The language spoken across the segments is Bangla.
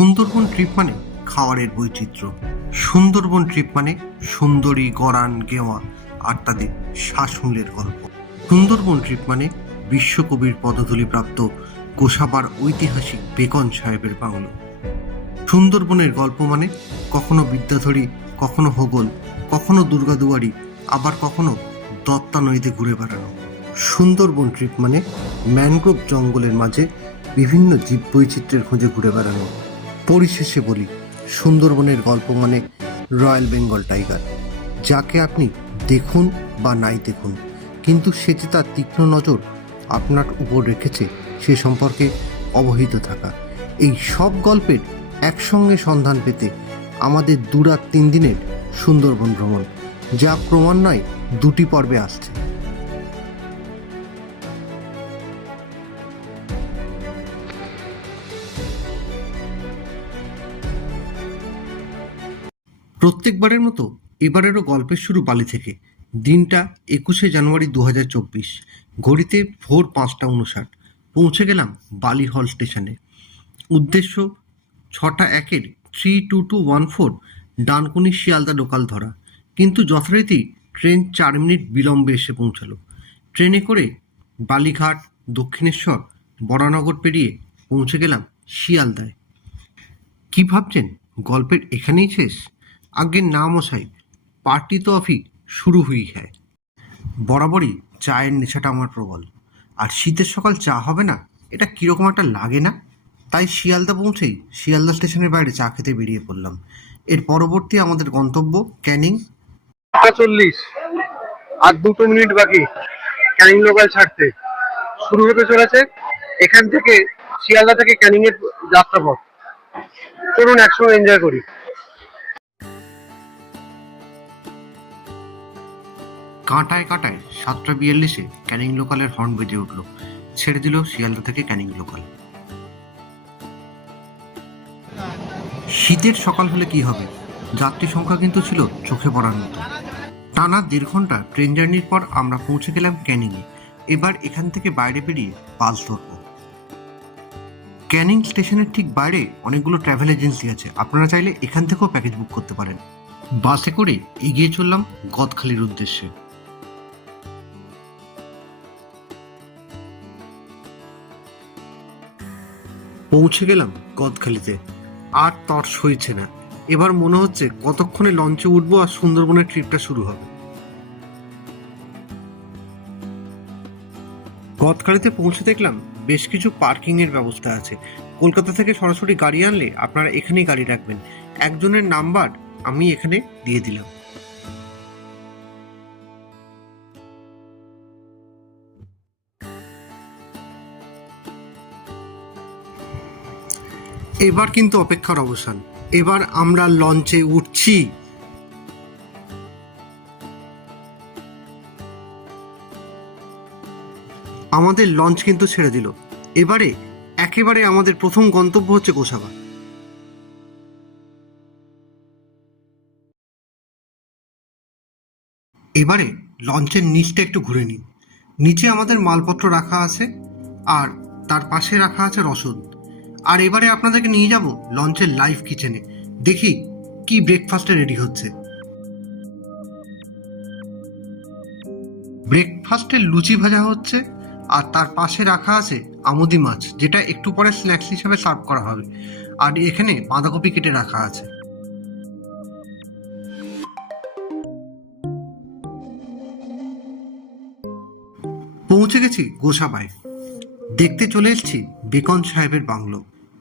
সুন্দরবন ট্রিপ মানে খাওয়ারের বৈচিত্র্য। সুন্দরবন ট্রিপ মানে সুন্দরী, গরান, গেওয়া আর তাদের শাসমূলের গল্প। সুন্দরবন ট্রিপ মানে বিশ্বকবির পদধূলিপ্রাপ্ত গোসাবার ঐতিহাসিক বেকন সাহেবের বাংলো। সুন্দরবনের গল্প মানে কখনো বিদ্যাধরী, কখনো হোগল, কখনো দুর্গাদুয়ারি, আবার কখনো দত্তা নদীতে ঘুরে বেড়ানো। সুন্দরবন ট্রিপ মানে ম্যানগ্রোভ জঙ্গলের মাঝে বিভিন্ন জীববৈচিত্র্যের খোঁজে ঘুরে বেড়ানো। পরিশেষে বলি, সুন্দরবনের গল্প মানে রয়্যাল বেঙ্গল টাইগার, যাকে আপনি দেখুন বা নাই দেখুন, কিন্তু সে যে তার তীক্ষ্ণ নজর আপনার উপর রেখেছে সে সম্পর্কে অবহিত থাকা। এই সব গল্পের একসঙ্গে সন্ধান পেতে আমাদের 2 রাত 3 দিনের সুন্দরবন ভ্রমণ, যা ক্রমান্বয়ে 2টি পর্বে আসছে। প্রত্যেকবারের মতো এবারেরও গল্পের শুরু বালি থেকে। দিনটা 21শে জানুয়ারি 2024। ঘড়িতে ভোর 5:59। পৌঁছে গেলাম বালি হল স্টেশনে। উদ্দেশ্য 6:01-এর 32214 ডানকুনি শিয়ালদা লোকাল ধরা, কিন্তু যথারীতি ট্রেন 4 মিনিট বিলম্বে এসে পৌঁছালো। ট্রেনে করে বালিঘাট, দক্ষিণেশ্বর, বরানগর পেরিয়ে পৌঁছে গেলাম শিয়ালদায়। কি ভাবছেন গল্পের এখানেই শেষ? আজ্ঞে না মশাই, পার্টি তো অফি শুরু হুই হ্যায়। বরাবরই চায়ের নেশাটা আমার প্রবল, আর শীতের সকাল চা হবে না, এটা কীরকম একটা লাগে না? তাই শিয়ালদা পৌঁছেই শিয়ালদা স্টেশনের বাইরে চা খেতে বেরিয়ে পড়লাম। এর পরবর্তী আমাদের গন্তব্য ক্যানিং। 40 আর 2 মিনিট বাকি ক্যানিং লোকাল ছাড়তে। শুরু হতে চলেছে এখান থেকে, শিয়ালদা থেকে ক্যানিং এর যাত্রাপথ। চলুন একসঙ্গে এনজয় করি। কাঁটায় কাঁটায় 7:42-এ ক্যানিং লোকালের হর্ন বেজে উঠল। ছেড়ে দিল শিয়ালদা থেকে ক্যানিং লোকাল। শীতের সকাল হলে কি হবে, যাত্রী সংখ্যা কিন্তু ছিল চোখে পড়ার মতো। টানা 1.5 ঘন্টা ট্রেন জার্নির পর আমরা পৌঁছে গেলাম ক্যানিংয়ে। এবার এখান থেকে বাইরে বেরিয়ে বাস ধরব। ক্যানিং স্টেশনের ঠিক বাইরে অনেকগুলো ট্রাভেল এজেন্সি আছে, আপনারা চাইলে এখান থেকেও প্যাকেজ বুক করতে পারেন। বাসে করে এগিয়ে চললাম গদখালির উদ্দেশ্যে। পৌঁছে গেলাম গদখালিতে। আর তর সইছে না, এবার মনে হচ্ছে কতক্ষণে লঞ্চে উঠবো আর সুন্দরবনের ট্রিপটা শুরু হবে। গদখালিতে পৌঁছে দেখলাম বেশ কিছু পার্কিং এর ব্যবস্থা আছে। কলকাতা থেকে সরাসরি গাড়ি আনলে আপনারা এখানেই গাড়ি রাখবেন। একজনের নাম্বার আমি এখানে দিয়ে দিলাম। এবার কিন্তু অপেক্ষার অবসান, এবার আমরা লঞ্চে উঠছি। আমাদের লঞ্চ কিন্তু ছেড়ে দিল। এবারে একেবারে আমাদের প্রথম গন্তব্য হচ্ছে গোসাবা। এবারে লঞ্চের নিচটা একটু ঘুরে নিই। নিচে আমাদের মালপত্র রাখা আছে, আর তার পাশে রাখা আছে রসদ। আর এবারে আপনাদেরকে নিয়ে যাব লঞ্চের লাইভ কিচেনে, দেখি কি ব্রেকফাস্টে রেডি হচ্ছে। ব্রেকফাস্টে লুচি ভাজা হচ্ছে, আর তার পাশে রাখা আছে আমুদি মাছ, যেটা একটু পরে স্ন্যাক্স হিসেবে সার্ভ করা হবে। আর এখানে বাঁধাকপি কেটে রাখা আছে। পৌঁছে গেছি গোসাবায়। দেখতে চলে এসেছি বেকন সাহেবের বাংলো।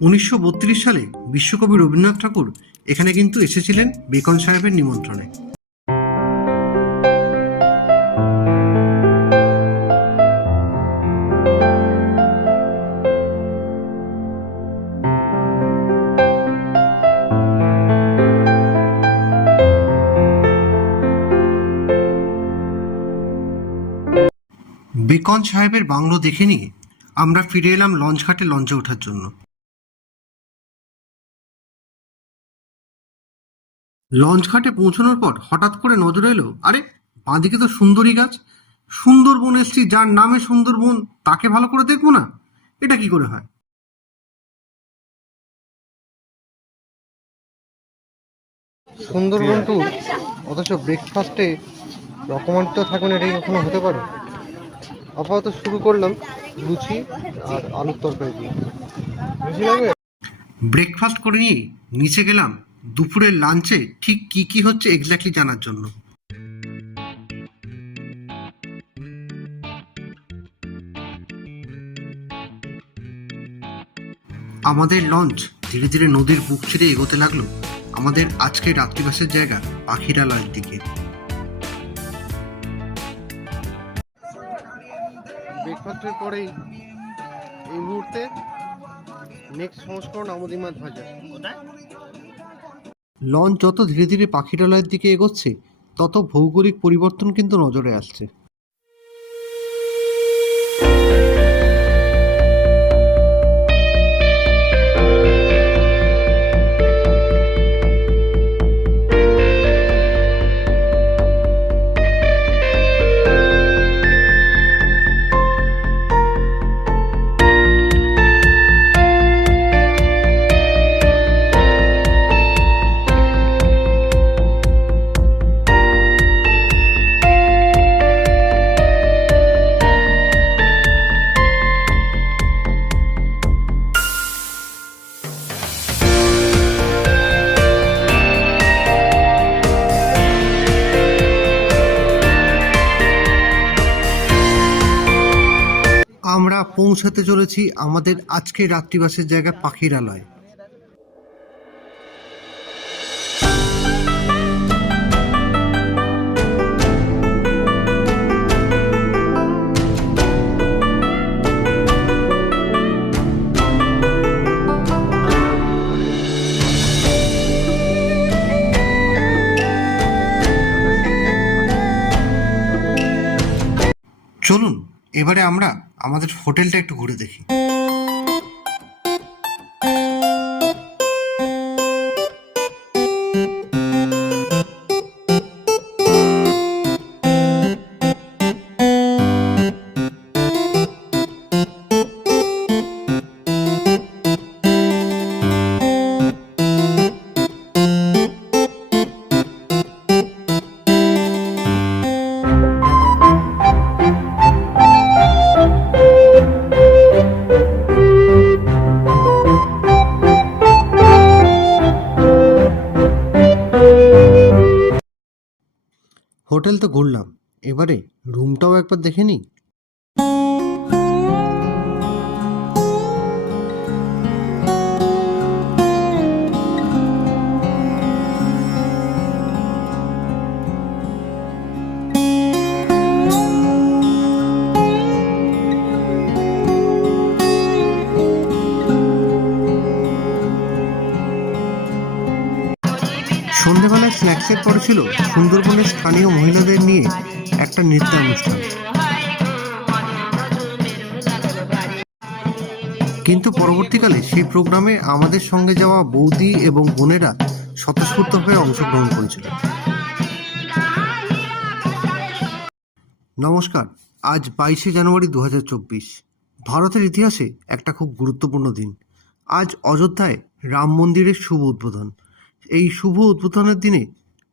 1932 সালে বিশ্বকবি রবীন্দ্রনাথ ঠাকুর এখানে কিন্তু এসেছিলেন বেকন সাহেবের নিমন্ত্রণে। বেকন সাহেবের বাংলো দেখে নিয়ে আমরা ফিরে এলাম লঞ্চ ঘাটে লঞ্চে ওঠার জন্য। লঞ্চ ঘাটে পৌঁছানোর পর হঠাৎ করে নজর এলো, আরে বাঁদিকে তো সুন্দরী গাছ। সুন্দরবন এসছি, যার নামে সুন্দরবন, তাকে ভালো করে দেখবো না? এটা কি করে হয়? সুন্দরবন ট্যুর, অথচ ব্রেকফাস্টে রকমারিত থাকবে না, এটাই কখনো হতে পারে? আপাতত শুরু করলাম লুচি আর আলুর তরকারি দিয়ে। বেশি লাগবে? ব্রেকফাস্ট করে নিয়ে নিচে গেলাম দুপুরের লাঞ্চে ঠিক কি কি হচ্ছে এক্স্যাক্টলি জানার জন্য। আমাদের লঞ্চ ধীরে ধীরে নদীর বুক ছিঁড়ে এগোতে লাগলো আমাদের আজকের রাত্রিবাসের জায়গা পাখিরালয়ের দিকে। ব্রেকফাস্টের পরেই এই মুহূর্তে নেক্সট সংস্করণ আমুদি মাছ ভাজা। লঞ্চ যত ধীরে ধীরে পাখিরালয়ের দিকে এগোচ্ছে তত ভৌগোলিক পরিবর্তন কিন্তু নজরে আসছে। আমরা পৌঁছাতে চলেছি আমাদের আজকের রাত্রিবাসের জায়গা পাখিরালয়। চলুন এবারে আমরা আমাদের হোটেলটা একটু ঘুরে দেখি। হোটেল তো ঘুরলাম, এবারে রুমটাও একবার দেখে নিই। সন্ধেবেলায় স্ন্যাক্সের পরে ছিল সুন্দরবনের স্থানীয় মহিলাদের নিয়ে একটা নৃত্য অনুষ্ঠান। কিন্তু পরবর্তীকালে সেই প্রোগ্রামে আমাদের সঙ্গে যাওয়া বৌদি এবং বোনেরা স্বতঃস্ফূর্তভাবে অংশগ্রহণ করেছিল। নমস্কার, আজ 22শে জানুয়ারি 2024। ভারতের ইতিহাসে একটা খুব গুরুত্বপূর্ণ দিন। আজ অযোধ্যায় রাম মন্দিরের শুভ উদ্বোধন। এই শুভ উদ্বোধনের দিনে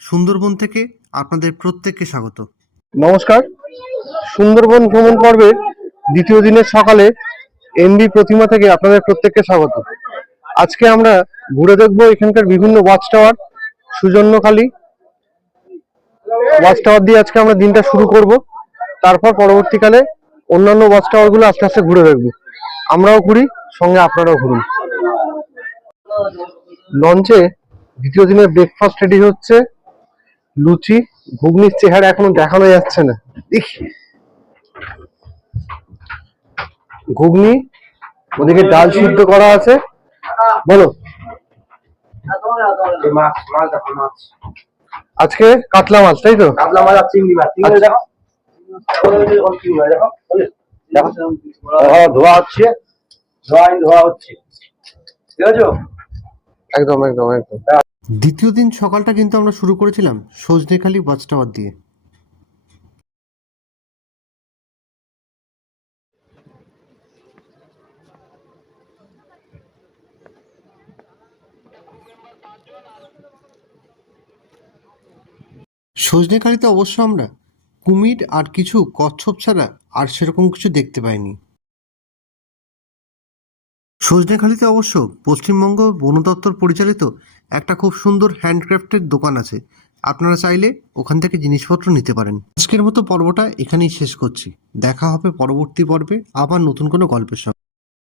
সুন্দরবন থেকে আপনাদের প্রত্যেককে স্বাগত। নমস্কার, সুন্দরবন ভ্রমণ পর্বের দ্বিতীয় দিনের সকালে এমবি প্রতিমা থেকে আপনাদের প্রত্যেককে স্বাগত। আজকে আমরা ঘুরে দেখব এখানকার বিভিন্ন ওয়াচ টাওয়ার। সুজন্যখালী ওয়াচ টাওয়ার দিয়ে আজকে আমরা দিনটা শুরু করব, তারপর পরবর্তীকালে অন্যান্য ওয়াচ টাওয়ার গুলো আস্তে আস্তে ঘুরে দেখব। আমরাও ঘুরি, সঙ্গে আপনারাও ঘুরুন। লঞ্চে দ্বিতীয় দিনের ব্রেকফাস্ট রেডি হচ্ছে। লুচি, ঘুগনির চেহারা এখনো দেখানো যাচ্ছে না, দেখি। ঘুগনি, ওদিকে ডাল সিদ্ধ করা আছে। বলো, আজকে কাতলা মাছ, তাই তো? কাতলা মাছ আর চিংড়ি মাছ। ধোয়া হচ্ছে, ধোয়া হচ্ছে, ঠিক আছে? একদম একদম একদম। দ্বিতীয় দিন সকালটা কিন্তু আমরা শুরু করেছিলাম সজনেখালি ওয়াচ টাওয়ার দিয়ে। সজনেখালিতে অবশ্য আমরা কুমির আর কিছু কচ্ছপ ছাড়া আর সেরকম কিছু দেখতে পাইনি। সজনেখালিতে অবশ্য পশ্চিমবঙ্গ বন দপ্তর পরিচালিত একটা খুব সুন্দর হ্যান্ডক্রাফটের দোকান আছে, আপনারা চাইলে ওখান থেকে জিনিসপত্র নিতে পারেন। আজকের মতো পর্বটা এখানেই শেষ করছি, দেখা হবে পরবর্তী পর্বে আবার নতুন কোনো গল্পের সঙ্গে।